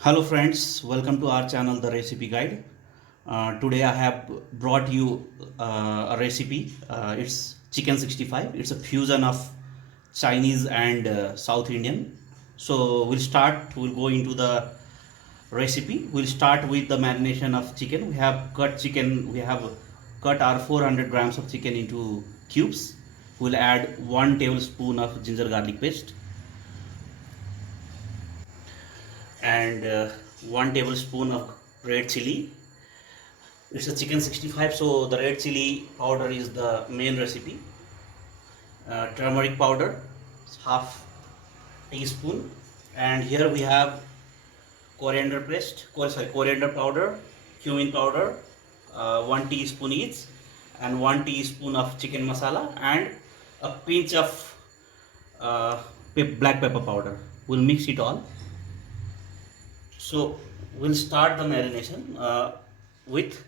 Hello friends, welcome to our channel The Recipe Guide. Today I have brought you a recipe. It's chicken 65. It's a fusion of Chinese and South Indian. So we'll go into the recipe. We'll start with the marination of chicken. We have cut our 400 grams of chicken into cubes. We'll add 1 tablespoon of ginger garlic paste and 1 tablespoon of red chili. It's a chicken 65, so the red chili powder is the main recipe. Turmeric powder, half teaspoon, and here we have coriander powder, cumin powder, 1 teaspoon each, and 1 teaspoon of chicken masala, and a pinch of uh, black pepper powder. We'll mix it all. So we'll start the marination with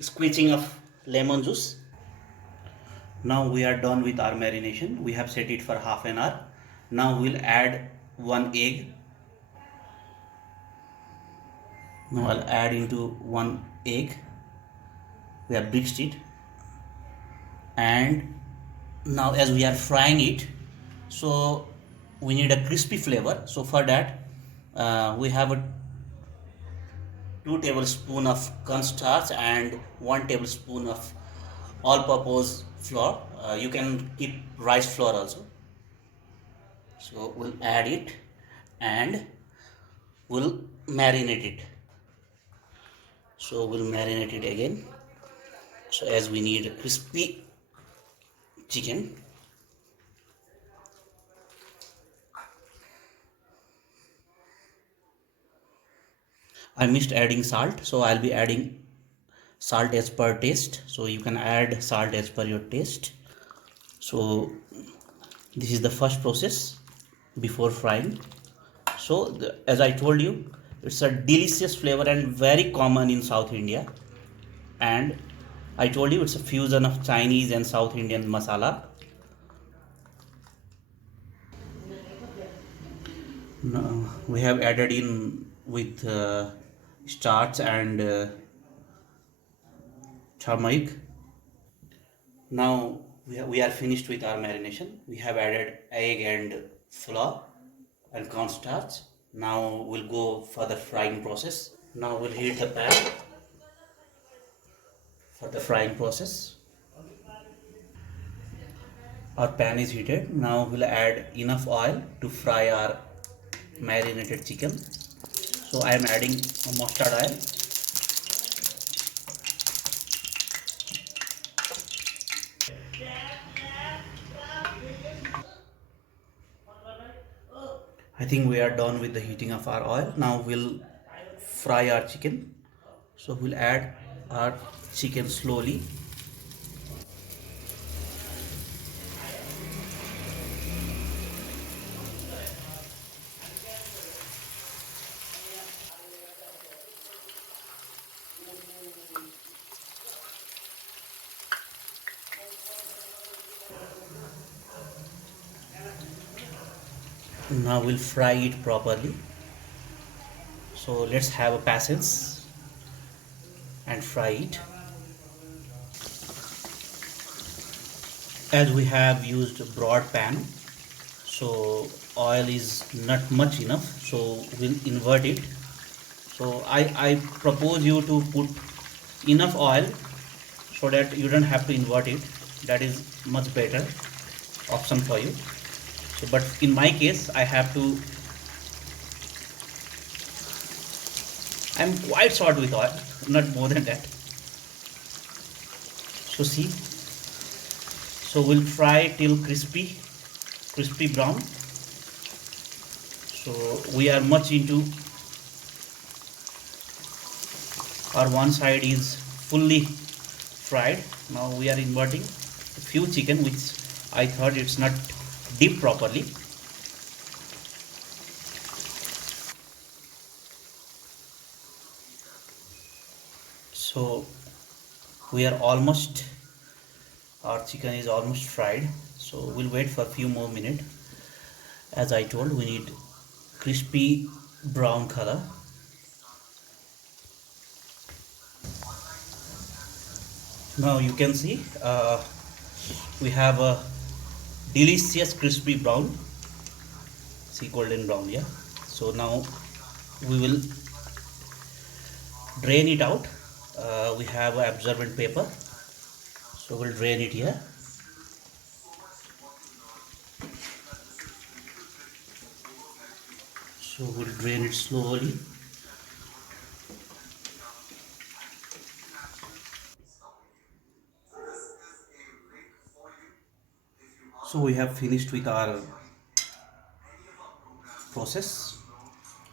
squeezing of lemon juice. Now we are done with our marination. We have set it for half an hour. Now we'll add 1 egg. Now I'll add into 1 egg. We have mixed it, and now as we are frying it, so we need a crispy flavor. So for that we have a 2 tablespoon of cornstarch and 1 tablespoon of all-purpose flour. You can keep rice flour also. So we'll add it and we'll marinate it. So we'll marinate it again. So as we need a crispy chicken. I missed adding salt, so I'll be adding salt as per taste. So you can add salt as per your taste. So this is the first process before frying. So as I told you, it's a delicious flavor and very common in South India. And I told you it's a fusion of Chinese and South Indian masala. Now, we have added in with starch and turmeric. Now we are finished with our marination. We have added egg and flour and cornstarch. Now we'll go for the frying process. Now we'll heat the pan for the frying process. Our pan is heated. Now we'll add enough oil to fry our marinated chicken. So I am adding mustard oil. I think we are done with the heating of our oil. Now we'll fry our chicken. So we'll add our chicken slowly. Now we'll fry it properly. So let's have a patience and fry it. As we have used a broad pan, so oil is not much enough, so we'll invert it. So I propose you to put enough oil so that you don't have to invert it. That is much better option for you. So but in my case I have to, I'm quite short with oil, not more than that. So see, so we'll fry till crispy brown. So we are much into our one side is fully fried. Now we are inverting a few chicken which I thought it's not deep properly. So we are almost, our chicken is almost fried, so we'll wait for a few more minutes. As I told, we need crispy brown color. Now you can see we have a delicious crispy brown, see, golden brown, yeah. So now we will drain it out. We have absorbent paper, so we'll drain it here. So we'll drain it slowly. So we have finished with our process.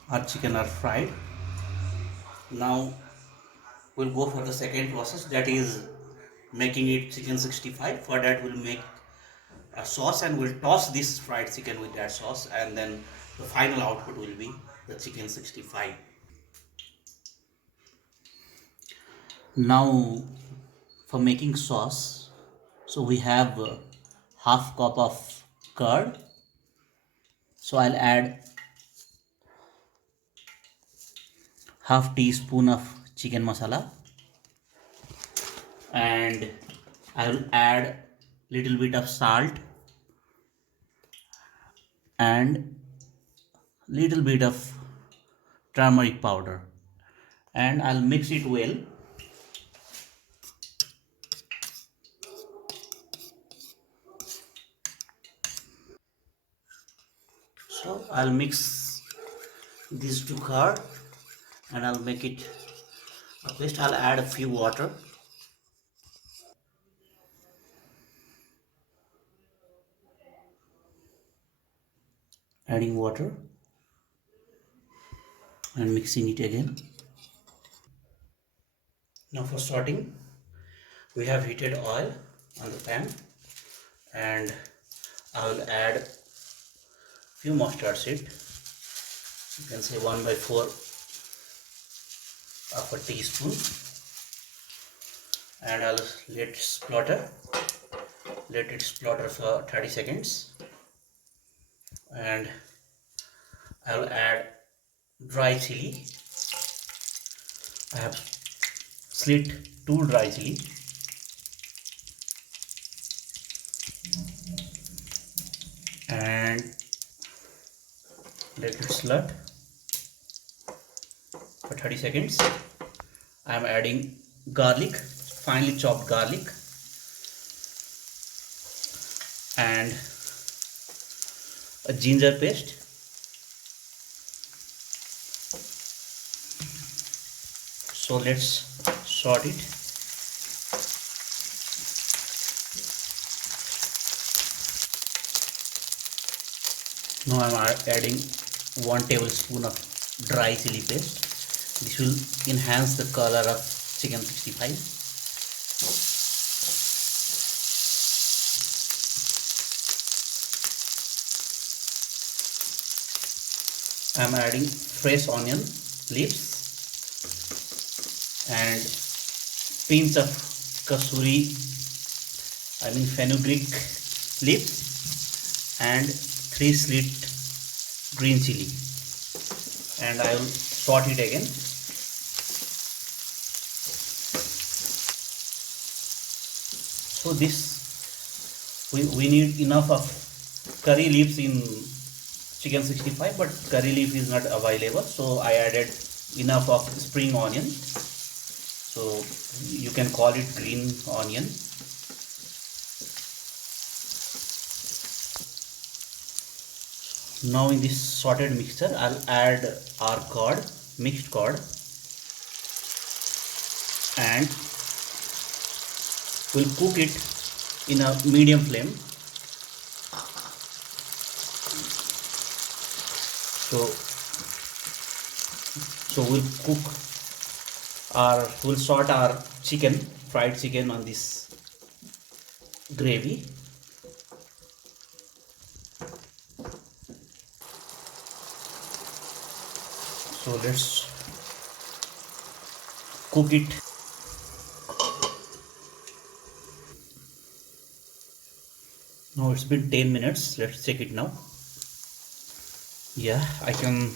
Our chicken are fried. Now we'll go for the second process, that is making it chicken 65. For that we'll make a sauce and we'll toss this fried chicken with that sauce, and then the final output will be the chicken 65. Now for making sauce, so we have half cup of curd. So I'll add half teaspoon of chicken masala, and I will add little bit of salt and little bit of turmeric powder, and I'll mix it well. So I'll mix these two curd and I'll make it a paste. I'll add a few water. Adding water and mixing it again. Now for starting, we have heated oil on the pan, and I will add few mustard seed. You can say 1/4 of a teaspoon, and I'll let it splutter for 30 seconds, and I'll add dry chili. I have slit 2 dry chili, and let it slut for 30 seconds. I am adding garlic, finely chopped garlic, and a ginger paste. So let's sort it. Now I am adding 1 tablespoon of dry chili paste. This will enhance the color of chicken 65. I am adding fresh onion leaves and pinch of Kasoori, fenugreek leaves, and 3 slit green chili, and I will sort it again. So this we need enough of curry leaves in chicken 65, but curry leaf is not available, so I added enough of spring onion, so you can call it green onion. Now in this sorted mixture I'll add our curd, mixed curd, and we'll cook it in a medium flame. So we'll sort our fried chicken on this gravy. So let's cook it. Now it's been 10 minutes. Let's check it now. Yeah, I can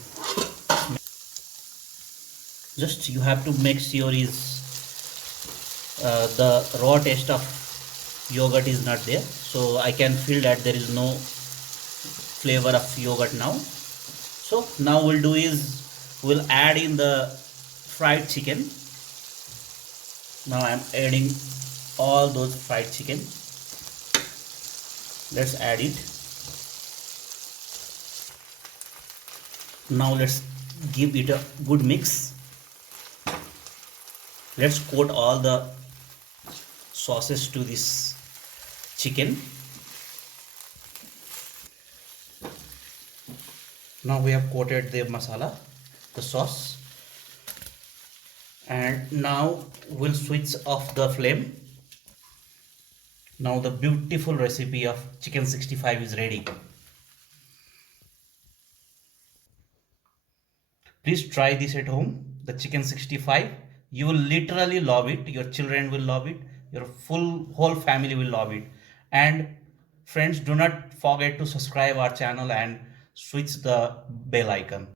Just you have to make sure is the raw taste of yogurt is not there. So I can feel that there is no flavor of yogurt now. So now we'll do is we'll add in the fried chicken. Now I'm adding all those fried chicken. Let's add it. Now let's give it a good mix. Let's coat all the sauces to this chicken. Now we have coated the masala, the sauce, and now we'll switch off the flame. Now the beautiful recipe of chicken 65 is ready. Please try this at home, the chicken 65. You will literally love it. Your children will love it. Your whole family will love it. And friends, do not forget to subscribe our channel and switch the bell icon.